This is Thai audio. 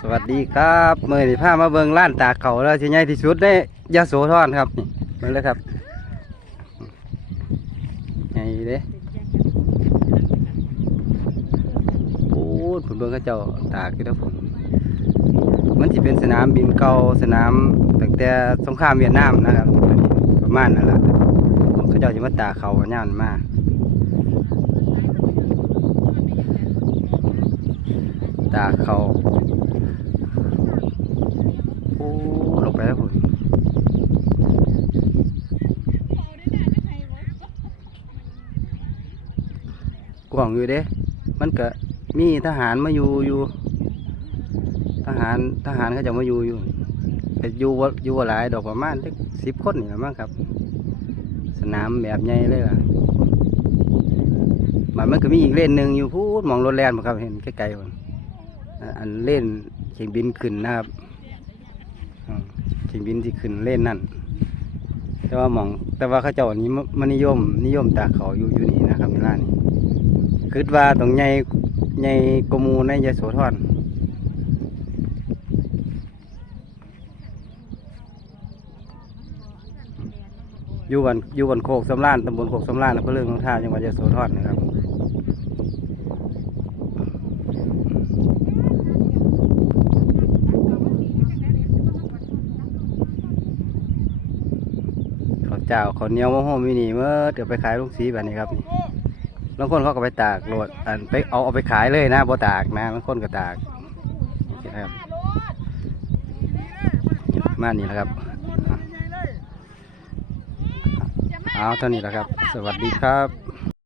สวัสดีครับเมื่อนี้พามาเบิงร้านตากเขาแล้วที่ใหญ่ที่สุดในยโสธรครับนี่เบิ่งเลยครับใหญ่เด้โอ้ผมเบิ่งเขาเจ้าตากอยู่แล้วผมมันจะเป็นสนามบินเก่าสนามตั้งแต่สงครามเวียดนามนะครับ ประมาณนั่นแหละเขาเจ้าจะมาตากเขาย่านมาก ตาเขาโอ้ลงไปแล้วคุณกว่างอยู่เด้ มันก็มีทหารมาอยู่อยู่ ทหารทหารเขาจะมาอยู่อยู่แต่อยู่บ่อยู่บ่หลายดอกประมาณสิบคนนี่ละมั้งครับ สนามแบบใหญ่เลยล่ะมันมันก็มีอีกเลนหนึ่งอยู่พูดมองรถแล่นบ่ครับเห็นไกล้ๆพุ่น อันเล่นเข่งบินขึ้นนะครับเข่งบินที่ขึ้นเล่นนั่นแต่ว่ามองแต่ว่าเขาเจ้านี้มันนิยม นิยมตากเขาอยู่อยู่นี่นะครับในร้านคิดว่าตรงใหญ่ใหญ่กมูในยโสธรอยู่วันอยู่วันโคกสำรานตำบลโคกสำรานอำเภอเรื่องของท่าจังหวัดยโสธรนะครับ ข้าว เจ้าข้าเหนียวมะฮุ่มมินี่เมื่อเดี๋ยวไปขายลุงสีแบบนี้ครับนี่บางคนเขาก็ไปตากโหลดอันไปเอาเอาไปขายเลยนะบ่ตากนะบางคนก็ตากโอเคครับมานี่แหละครับเอาเท่านี้แหละครับ สวัสดีครับ